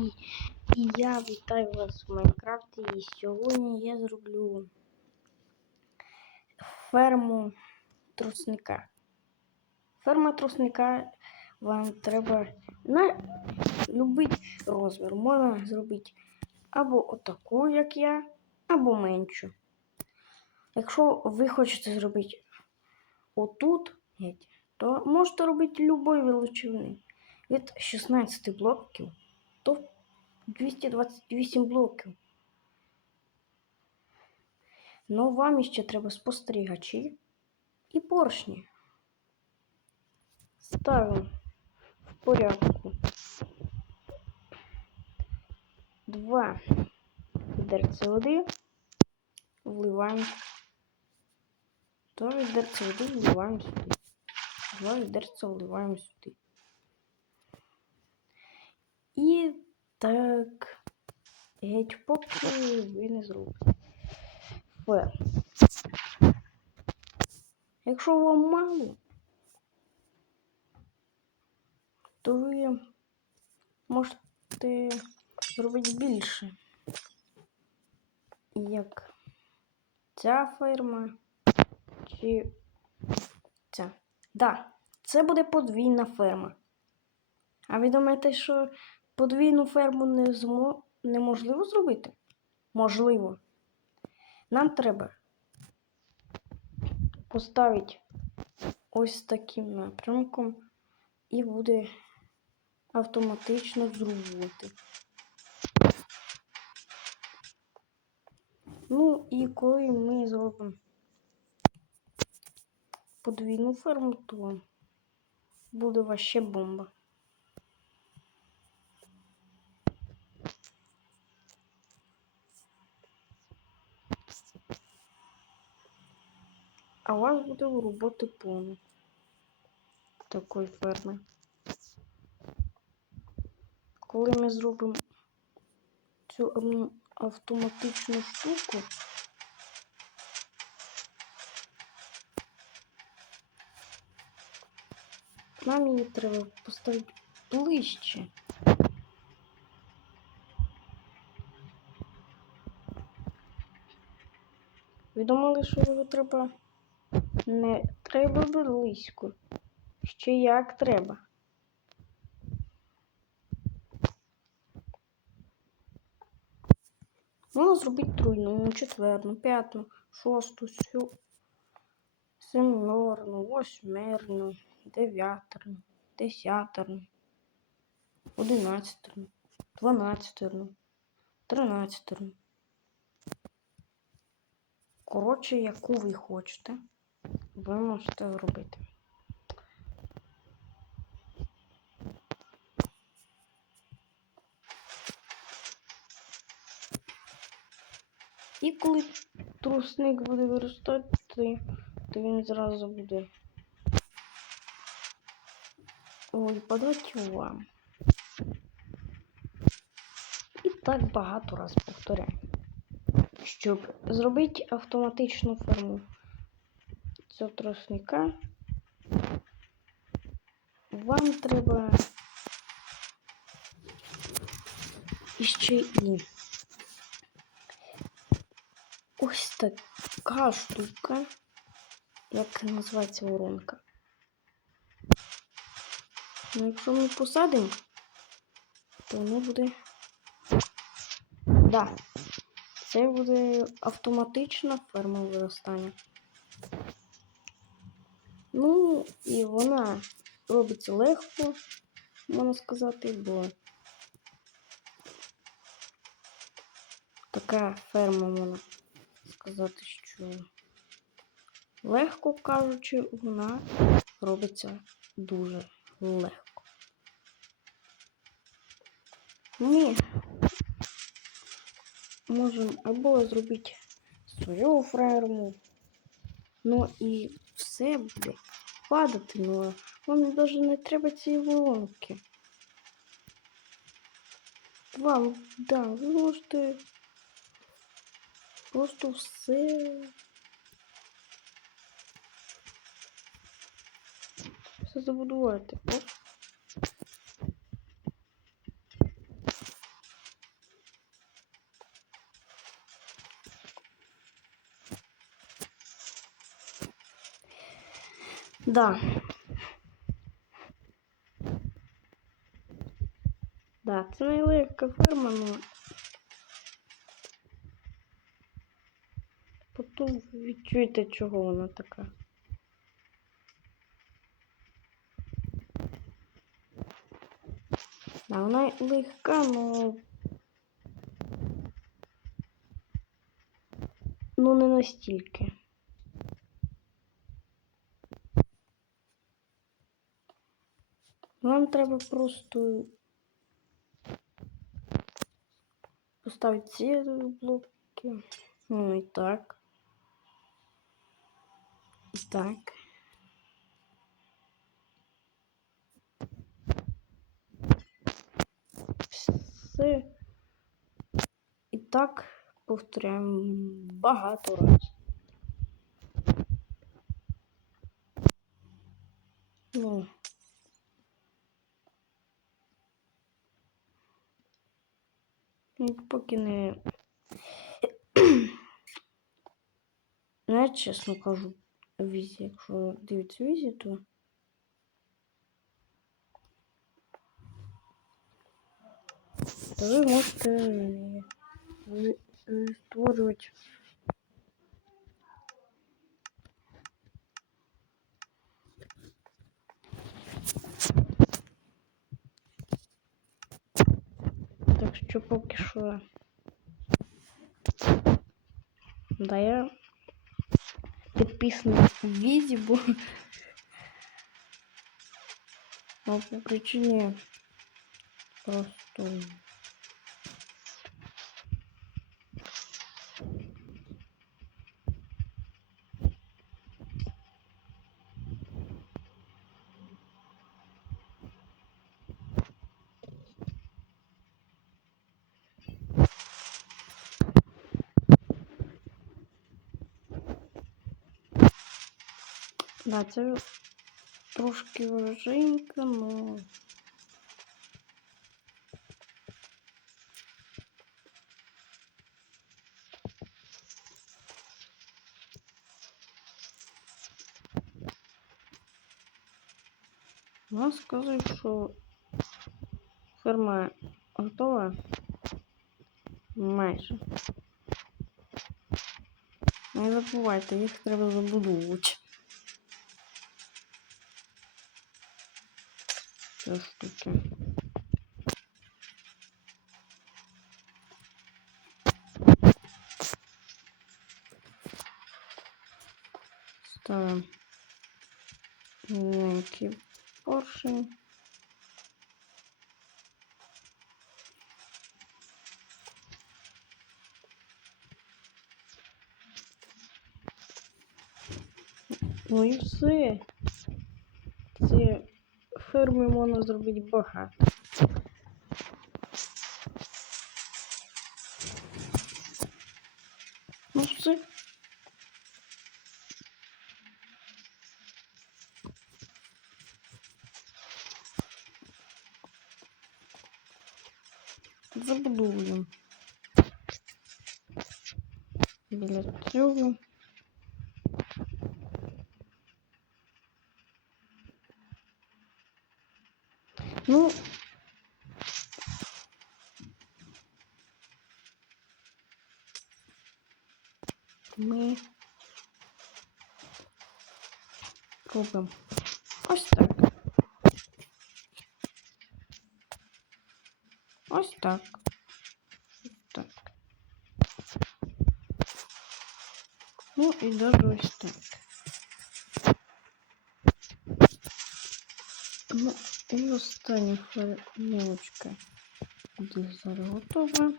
І, я вітаю вас в Майнкрафті. І сьогодні я зроблю ферму трусника. Ферма трусника вам треба на любий розмір. Можна зробити або отаку, як я, або меншу. Якщо ви хочете зробити отут, то можете робити любої величини. Від 16 блоків 228 блоків. Ну, вам ще треба спостерігачі і поршні. Ставимо в порядку. Два відерця води вливаємо. Два відерця води вливаємо сюди. Два відерця вливаємо сюди. І так, геть поки ви не зробите. Фер. Якщо вам мало, то ви можете зробити більше. Як ця ферма чи ця. Да, це буде подвійна ферма. А ви думаєте, що подвійну ферму не змо... неможливо зробити? Можливо. Нам треба поставити ось таким напрямком і буде автоматично зрубувати. Ну і коли ми зробимо подвійну ферму, то буде вообще бомба. А у вас буде роботи повно такої ферми. Коли ми зробимо цю автоматичну штуку, нам її треба поставити ближче. Думали, що його треба не треба близько. Ще як треба. Можна зробити тройну, четверну, п'ятну, шосту, сю, семерну, восьмерну, дев'ятерну, десятерну, одинадцятерну, дванадцятерну, тринадцятерну. Коротше, яку ви хочете, ви можете зробити. І коли трусник буде виростати, то він зразу буде ой, подати вам. І так багато раз повторяю. Щоб зробити автоматичну форму цього тросника, вам треба іще і ось така штука, як називається воронка. Ну, якщо ми посадимо, то воно буде. Да. Це буде автоматична ферма виростання. Ну, і вона робиться легко, можна сказати, бо така ферма можна сказати, що легко кажучи, вона робиться дуже легко. Ми можемо або зробити свою ферму, ну і все буде падати, ну вам навіть не треба цієї воронки. Вам, да, ви можете просто все. Все забудувати. Оп. Да. Да, це найлегка ферма, ну. Потім відчуєте, чого вона така. Да, вона легка, но. Ну, не настільки. Вам треба просто поставити ці блоки. Ну і так. І так. Все. І так повторяємо багато разів. Ну. Поки не. Знаєте, чесно кажу, візі, якщо дивиться візі, то. То ви можете е, створювати. що поки що. Да, я підписаний в візі, бо ну, по причині просто. Да, це трошки важенько, но. Ну, скажу, що ферма готова майже. Не забувайте, їх треба забудовувати. Це штуки. Ставимо маленький поршень. Ну і все. Ці ферми можна зробити багато. Ну все. Забудовуємо. Біля цього. Ну, ми робимо ось так. Ось так. Ось так. Ну і даже ось так. І остання фармілочка буде зараз готова.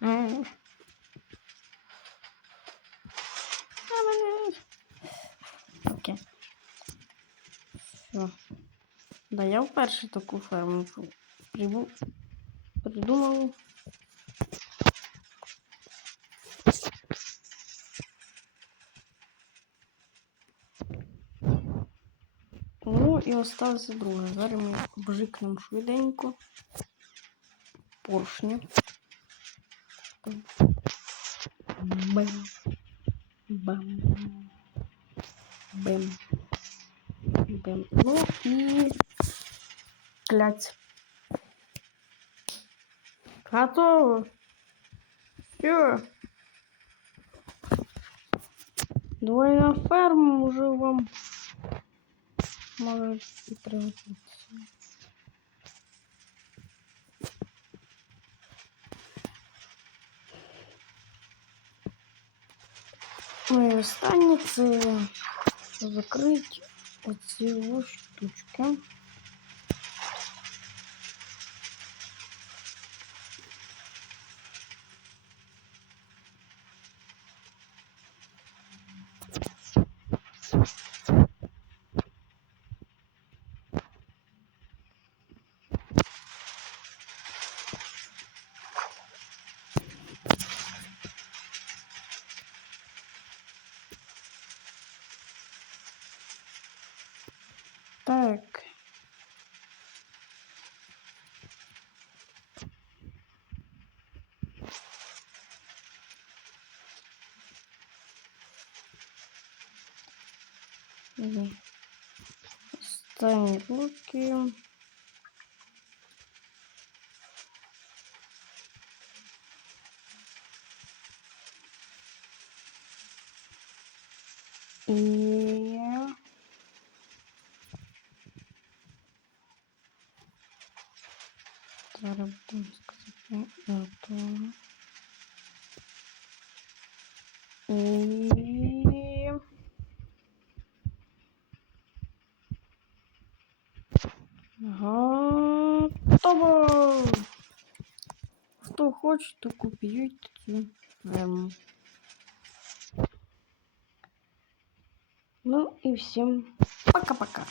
Мене. Окей. Все. Да, я вперше таку ферму придумав. Ну і осталося друге. Зараз ми обжикнемо швиденько поршня. Бэм. Бам. Бэм. Бэм. Ну и клять. Готово. Все. Двойная ферма уже вам может и пригодиться. Ну и останется закрыть вот оці штучки. Так. Мгм. Ставим блоки. И... И... Готово! Хто хоче, то купують цю ферму. Ну и всем пока-пока.